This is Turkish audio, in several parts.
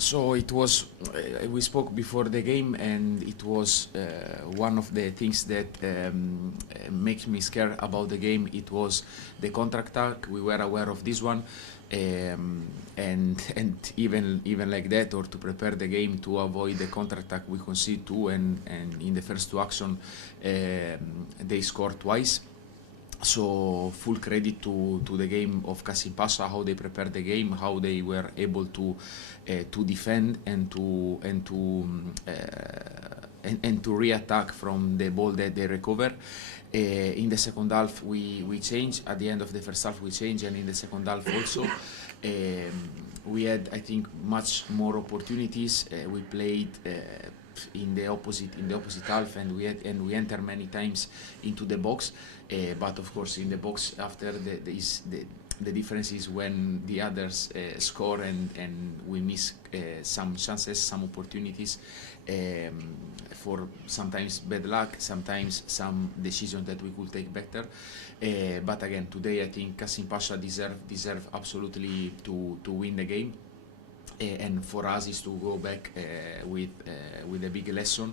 so it was. Uh, we spoke before the game, and it was uh, one of the things that um, uh, makes me scared about the game. It was the counter attack. We were aware of this one, um, and and even even like that, or to prepare the game to avoid the counter attack, we concede two, and and in the first two action, um, they scored twice. So full credit to, to the game of Kasim Pasha, how they prepared the game, how they were able to uh, to defend and to and to uh, and, and to re-attack from the ball that they recover. Uh, in the second half, we we changed. At the end of the first half, we changed, and in the second half also. Um, we had, I think, much more opportunities. Uh, we played in the opposite in the opposite half, and we had and we enter many times into the box. Uh, but of course, in the box after the the, is the the difference is when the others uh, score and and we miss uh, some chances, some opportunities. Um, for sometimes bad luck, sometimes some decisions that we could take better. Uh, but again, today I think Kasim Pasha deserve deserve absolutely to to win the game. Uh, and for us is to go back uh, with uh, with a big lesson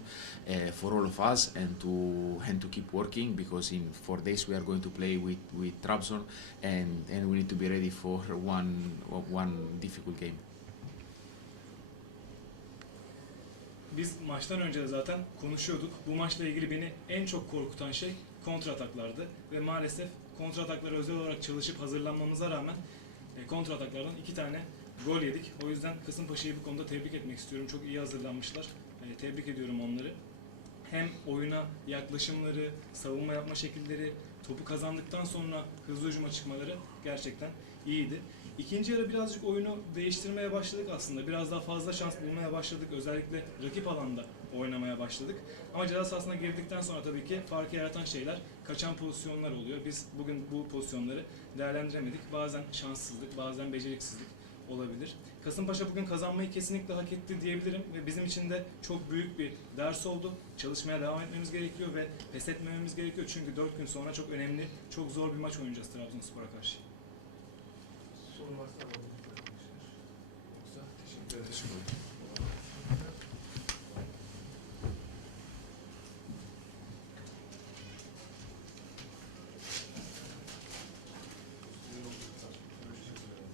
for all of us and to and to keep working because in four days we are going to play with with Trabzon and and we need to be ready for one one difficult game. Biz maçtan önce de zaten konuşuyorduk. Bu maçla ilgili beni en çok korkutan şey kontra ataklardı. Ve maalesef kontra ataklara özel olarak çalışıp hazırlanmamıza rağmen e, kontra ataklardan iki tane gol yedik. O yüzden Kasımpaşa'yı bu konuda tebrik etmek istiyorum. Çok iyi hazırlanmışlar. E, tebrik ediyorum onları. Hem oyuna yaklaşımları, savunma yapma şekilleri, topu kazandıktan sonra hızlı hücuma çıkmaları gerçekten iyiydi. İkinci yarı birazcık oyunu değiştirmeye başladık aslında. Biraz daha fazla şans bulmaya başladık. Özellikle rakip alanda oynamaya başladık. Ama ceza sahasına girdikten sonra tabii ki farkı yaratan şeyler kaçan pozisyonlar oluyor. Biz bugün bu pozisyonları değerlendiremedik. Bazen şanssızlık, bazen beceriksizlik olabilir. Kasımpaşa bugün kazanmayı kesinlikle hak etti diyebilirim ve bizim için de çok büyük bir ders oldu. Çalışmaya devam etmemiz gerekiyor ve pes etmememiz gerekiyor çünkü 4 gün sonra çok önemli, çok zor bir maç oynayacağız Trabzonspor'a karşı. Sorun varsa alalım. Yoksa teşekkür ederim. Teşekkür ederim.